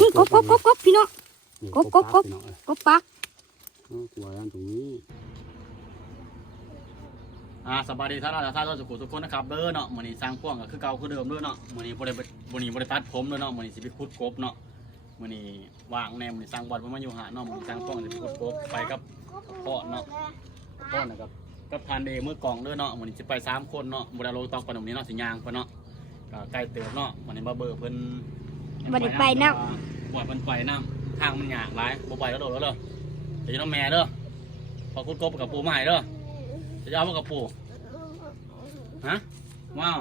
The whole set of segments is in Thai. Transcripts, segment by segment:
นี่กบกบกบกบพี่น้องนี่กบกบกบพี่น้องเอ้ยกบปักเออกลัวอันตรงนี้อ่าสบายดีท่านราชาทุกทุกคนนะครับเด้อเนาะมื้อนี้สร้างพ่วงก็คือเก่าคือเดิมเด้อเนาะมื้อนี้บ่ได้ไปมื้อนี้บ่ได้ตัดผมเด้อเนาะมื้อนี้สิไปขุดกบเนาะมื้อนี้ว่างแน่มื้อนี้สร้างบอลบ่มาอยู่หาเนาะมื้อนี้สร้างพ่วงสิไปขุดกบไปกับพ่อเนาะพ่อนะครับกับทานเดมื้อกองเด้อเนาะมื้อนี้สิไปสามคนเนาะบ่ได้ลงตอกปานนี้เนาะสิย่างเพิ่นเนาะก็ใกล้เติบเนาะมื้อนี้มาเบอร์เพิ่น บ่ได้ไปน้ปล่อยเพิ่นไปน้ำทางมันยากหลายบ่ไปแล้วโดดแล้วเด้อเดี๋ยวจะน้องแม่เด้อพอขุดกบกับปูมาให้เด้อจะเอามากับปูฮะว้าว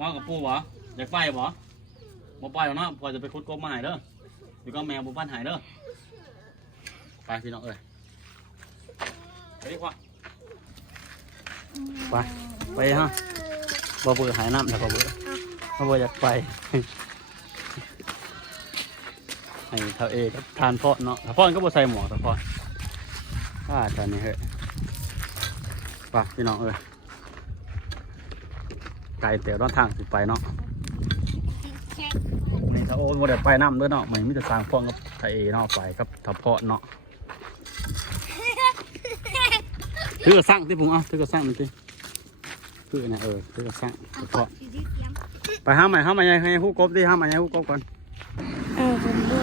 ว้าวกับปูเหรออยากไปเหรอบ่ไปหรอกเนาะพอจะไปคุดกบมาใหายเด้ออยู่ก็แมวบุบ้านหายเด้อไปพี่น้องเอ้ยไปดีกว่าไปไปฮะบ่เบื่อหายน้ำแล้วบ่เบื่อบ่เบื่ออยากไป ให้เท่าเอกับทานพ่อเนาะถ้าพ่อก็บ่ใส่หมวกแต่พ่อว่าตอนนี้เฮ้ยไปพี่น้องเอ้ยไกลเตี๋ยวรถทางสิไปเนาะนี่ถ้าโอ้บ่ได้ไปน้ำเด้วยเนาะมันมีแต่สร้างพ่อกับทยเอเนาะไปกับถ้าพ่อเนาะถือกระสั่งที่ผมเอาถือกระสั่งนี่สิถือนะเออถือกระสั่งถ้าพ่อไปห้ามใหม่ห้ามใหม่ให้ฮู้กบดิห้ามใหม่ให้ฮู้กบก่อน เออผมดู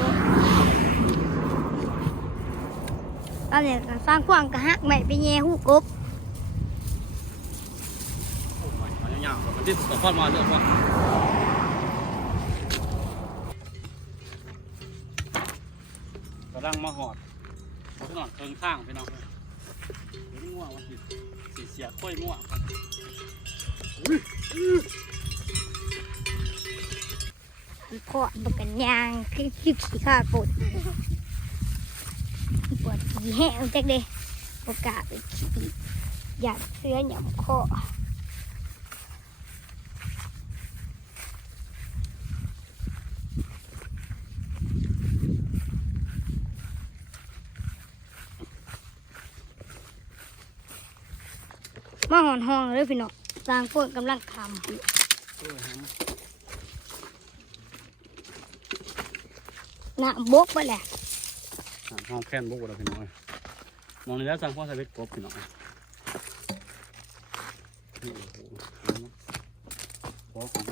ตอนนี้ก็สร้างกว้างกระหักใหม่ไปแย่หูกบยาวๆมันที่ต่อพอดมาเด้อพ่อกำลังมาหอดพี่น้องเทิงข้างพี่น้องเอ้ยเดี๋ยวนี้ง่วงมันสิสิเสียค่อยง่วงเพาะบกันยางคือขี้ข้าปวด แห้งจักเด้โอกาสไปขี้อยากเสื้อหยำคอมาหอนห้องเลยพี่น้องสร้างพวกกำลังทำน้ำบกไปแหละ ห้องแค้นบุกเราพี่น้องเอ้ยมองในแล้วสั่งพ่อใส่เบ็ดกบพี่น้องเอ้ยนี่โอ้โหเอามาขอของ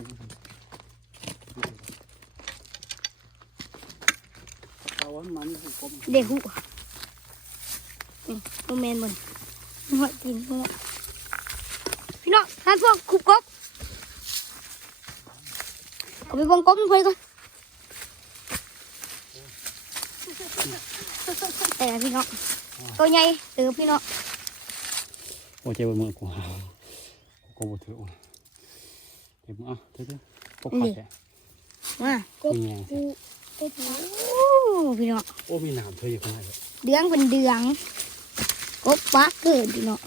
เอาวันมันให้กบเด็กหูนี่โมเมนบนหัวกินหัวพี่น้องทานพวกคุบกบเอาไปวงกบมันเพื่อนก่อน แต่พี่น้องตัวใหญ่เตือพี่น้องโอ้เจ็บมือกูกูบ่ถือว่ะเจ็บมืออะเถอะเถอะพกขาแกะมามีแงสิโอ้พี่น้องโอ้มีน้ำเธออยู่ข้างในเลยเดืองเป็นเดืองกบปักเกิดพี่น้อง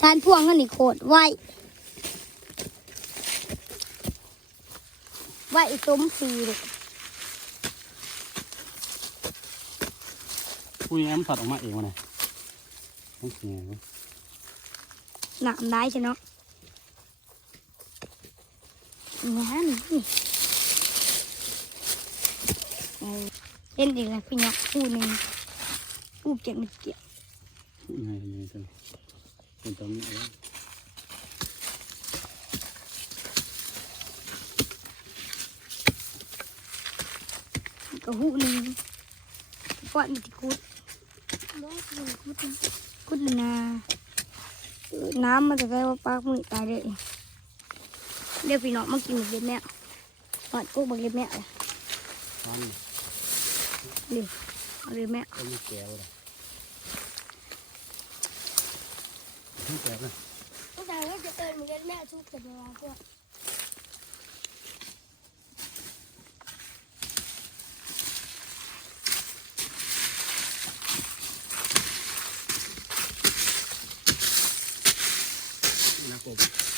ทานพวงนั่นนี่โคตรไหวไหวต้มฟรีเลย กูยังมันสัตว์ออกมาเองวะเนี่ยต้องเสียงหนามได้ใช่เนาะงานนี่เออเล่นอีกแล้วพี่น้องคู่หนึ่งคู่เจ็บไม่เกี่ยวไงไงเธอเป็นตรงนี้เองก็หูหนึ่งก้อนมันจะคุด คุดนาเออน้ำมันจะได้ว่าปากมือตายเลยเดี๋ยวพี่น้องมากินหมกเล็บแม่หอดกุ้งหมกเล็บแม่เลยตอนนี้เดี๋ยวเอาเล็บแม่ก็มีแก้วเลยมีแก้วเลยแต่ว่าจะเอินหมกเล็บแม่ทุกแต่เวลาพ วกนะผม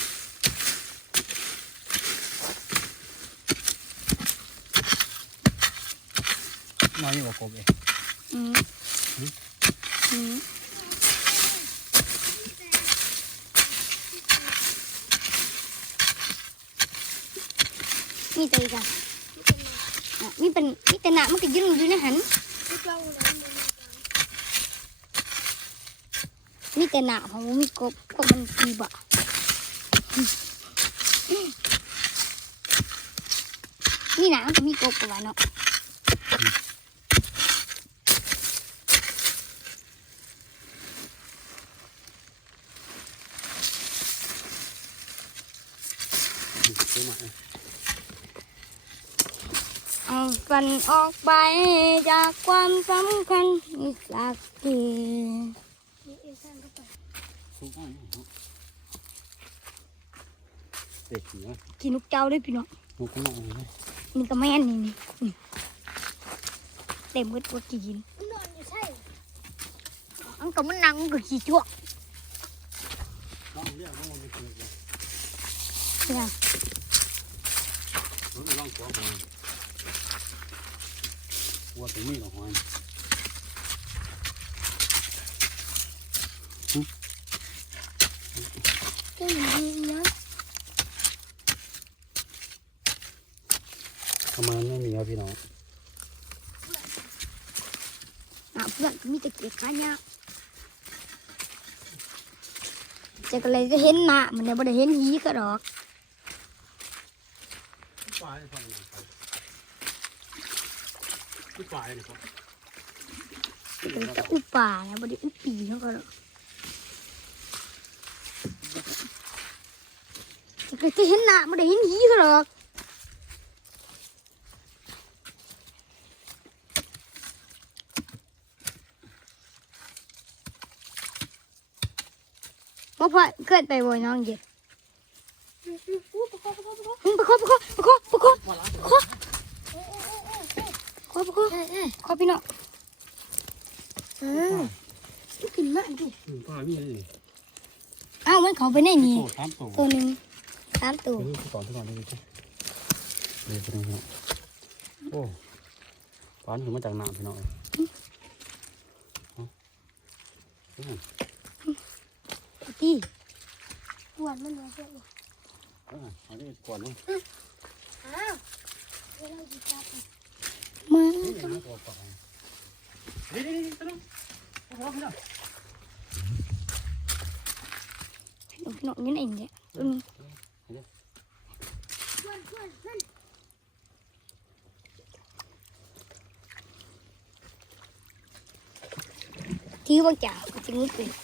น้อยกว่าผมเองอืมอืมมีแต่อีกอะอะ มีเป็นมีแต่หนามันก็ยืนอยู่ในหันมีแต่หนาของมีกบกบมันปีบ่นี่หนามันก็มีกบกว่าเนาะ ซื้อมาเลย เอาฟันออกไปจากความสำคัญอีกสักที ซื้อมา เด็กเนาะกินลูกเจ้าด้วยพี่น้องมุกข้างนอกเลยนี่ก็แม่นนี่นี่นี่เต็มมืดว่ากินอันก็มันนั่งมันก็ขี้ชั่วน้องเรียกน้องมันไปกินเลยเนี่ยน้องไปลองตัวมันวัวตัวนี้หรอหอย ก็มีนะ ทำ ไมไม่มีครับพี่น้องอะเพื่อนมีแต่เกียร์ขาเนี่ยจะก็เลยจะเห็นหน้ามันเนี่ยบ่ได้เห็นหีก็ดอกปลาให้ฟังหน่อยครับที่ปลาเนี่ยครับก็เลยจะอุปป่าเนี่ยบ่ได้อุปปีเขาก็ดอกจะก็จะเห็นหน้าบ่ได้เห็นหีก็ดอก ว่าพ่อเกิดไปบ่น้องเย็ดประคบประคบประคบประคบประคบประคบขอพี่น้องเออกินมากดิปลามีอะไรเอ้ามันเขาไปไหนนี่โอ้สามตัวหนึ่งสามตัวเดี๋ยวนี่ก่อนที่ก่อนนี่จ้ะเดี๋ยไปดูนะโอ้ปลาถึงมาจากน้ำพี่น้อง เอาเอาที่ปวดมันเลยเพื่อนเอาเอาดิก่อนนี่อ้าวเวลาจิจับมานี่นะตัวปลานี่นี่นี่ตัวนึงโอ้โหพี่น้องพี่น้องนี่เองเนี่ยตัวนี้เพื่อนเพื่อนเพื่อนที่บางจ่าก็จะงูเป็นอะนี่ดิที่เตรียมตะกร้องมาขงมบดีพี่น้องแล้วขงมกี่ละพี่น้องทานดีสาวไอ้สาวผมไอ้เดี๋ยวเดี๋ยวโอ้เดี๋ยวน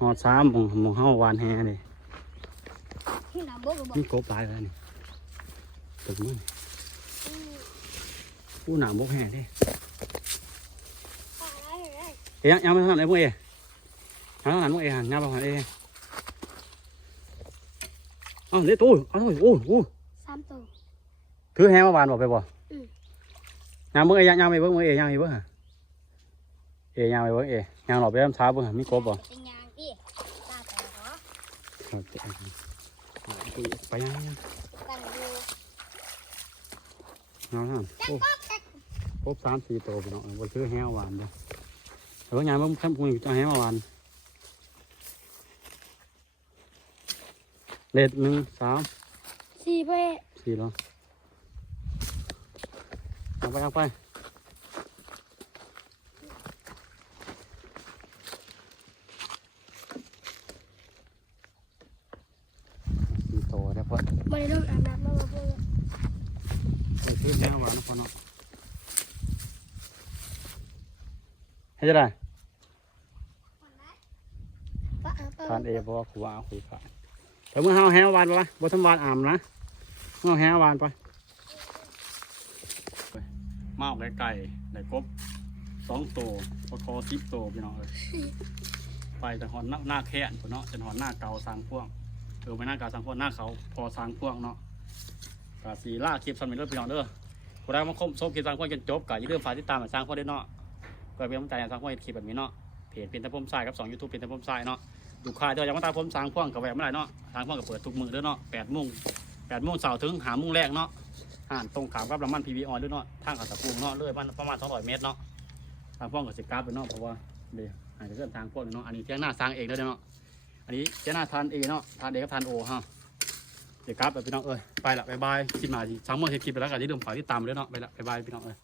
หอดสามมองมองเฮาวานแฮเลยที่น้ำบอกก็บอกนี่กบหลายแล้วนี่ตึกมันผู้หนามบกแห่เด้อะไรอะไรเอ๊ะยังไม่ทันไหนพวกเอ๊ะยังไม่ทันพวกเอ๊ะหันหน้าไปหันเอ๊ะเอ้าวเดี๋ยวตู้เอาตู้โอ้โหสามตัวถือแฮมาบานบอกไปบ่อืมยางเบิ่งเอ๊ะยางไปเบิ่งเบิ่งเอ๊ะยางไปเบิ่งฮะเอ๊ะยางไปเบิ่งเอ๊ะยางหลอกไปน้ำช้าเบิ่งฮะมีกบบ่ เป็นยางที่ตาแต่เหรอ ครับไปยังยังตั้งอยู่เอาท่านโอ้ครบสามสี่ตัวพี่น้องบ่ซื้อแฮวหวานเด้อแต่ว่ายางเบิ่งแคมป์คุยจะแฮวหวานเลดหนึ่งสามสี่ไปสี่แล้วเอาไปเอาไปสี่ตัวแล้วพอ ไม่ได้ต้องอาบน้ำแล้วมาเพื่อน ไปซื้อแฮวหวาน พอเนาะให้จะได้ปะปะทานเอเพราะว่าครูว่าคุยขาดแต่เมื่อเฮาแฮวหวานไปวะบ่ทำหวานอ่ำนะเมื่อแฮวหวานไปมาออกไก่ๆได้กบสองตัวปลาคอสิบตัวพี่น้องเอ้ยไปแต่หอนหน้าหน้าแค่นพุ่นเนาะจนหอนหน้าเกาสร้างพ่วงเออไม่หน้าเกาสร้างพ่วงหน้าเขาพอสร้างพ่วงเนาะกาสีล่าคลิปสำเร็จเด้อพี่น้องเด้อ ผู้ใดมาคมชมคลิปสร้างพ่อจนจบก็อย่าลืมฝากติดตามสร้างพ่อด้วยเนาะก็เป็นกำลังใจสร้างพ่อเฮ็ดคลิปแบบนี้เนาะเพจเป็นตะพมทรายกับสองยูทูบเป็นตะพมทรายเนาะลูค้าเดี๋ยวอยากมาตามผมสร้างพ่วงกับแหวะเมื่อไหร่เนาะสร้างพ่วงกับเปิดทุกมือด้อเนาะแปดโมงแปดโมงเสาร์ถึงหาโมงแรกเนาะห่านตรงขามกับลำมันพีวีออยด้วยเนาะทางเขาตะปูเนาะเลยมันประมาณ200เมตรเนาะทางพ่วงกับสิกราฟไปเนาะเพราะว่าเดี๋ยวอาจจะเกินทางพ่วงเนาะอันนี้เที่ยงหน้าสร้างเองด้อเนาะอันนี้เที่ยงหน้าทานเองเนาะทานเองกับทานโอฮะ เดี๋ยวกรับไปพี่น้องเอ้ยไปละบายบายคลิปมาทีสามโมงเฮ็ดคลิปไปแล้วก็อย่าลืมฝากติดตามด้วยเนาะไปละบายบายพี่น้องเอ้ย